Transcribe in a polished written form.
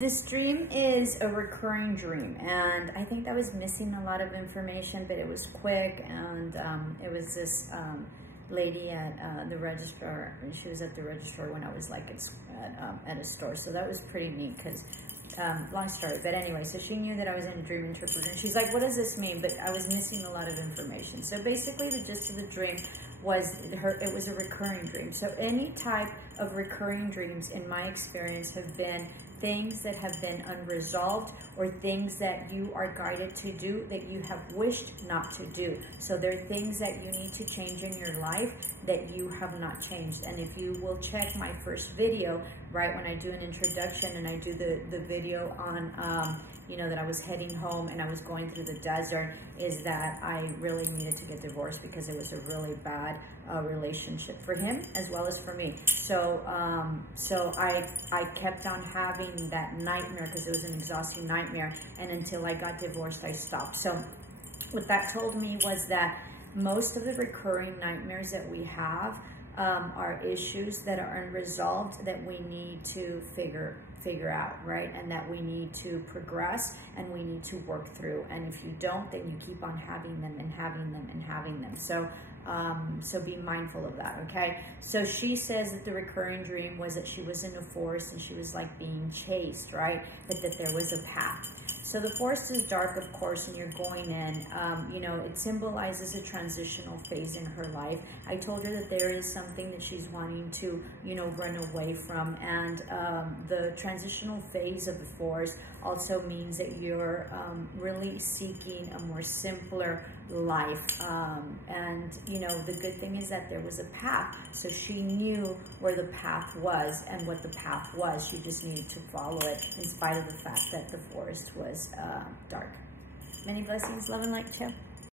This dream is a recurring dream, and I think I was missing a lot of information, but it was quick, and it was this lady at the registrar, and she was at the registrar when I was like at a store, so that was pretty neat because long story, but anyway, so she knew that I was in a dream interpreter, and she's like, what does this mean? But I was missing a lot of information. So basically the gist of the dream was it was a recurring dream. So any type of recurring dreams in my experience have been things that have been unresolved or things that you are guided to do that you have wished not to do. So there are things that you need to change in your life that you have not changed. And if you will check my first video, right, when I do an introduction and I do the video on, you know, that I was heading home and I was going through the desert, is that I really needed to get divorced because it was a really bad relationship for him as well as for me. So so I kept on having that nightmare because it was an exhausting nightmare, and until I got divorced I stopped. So what that told me was that most of the recurring nightmares that we have are issues that are unresolved that we need to figure out, right? And that we need to progress and we need to work through. And if you don't, then you keep on having them and having them and having them. So so be mindful of that, okay? So she says that the recurring dream was that she was in a forest and she was like being chased, right? But that there was a path. So the forest is dark, of course, and you're going in. You know, it symbolizes a transitional phase in her life. I told her that there is something that she's wanting to, you know, run away from. And the transitional phase of the forest also means that you're really seeking a more simpler life. And, you know, the good thing is that there was a path. So she knew where the path was and what the path was. She just needed to follow it in spite of the fact that the forest was dark. Many blessings, love and light, Tim.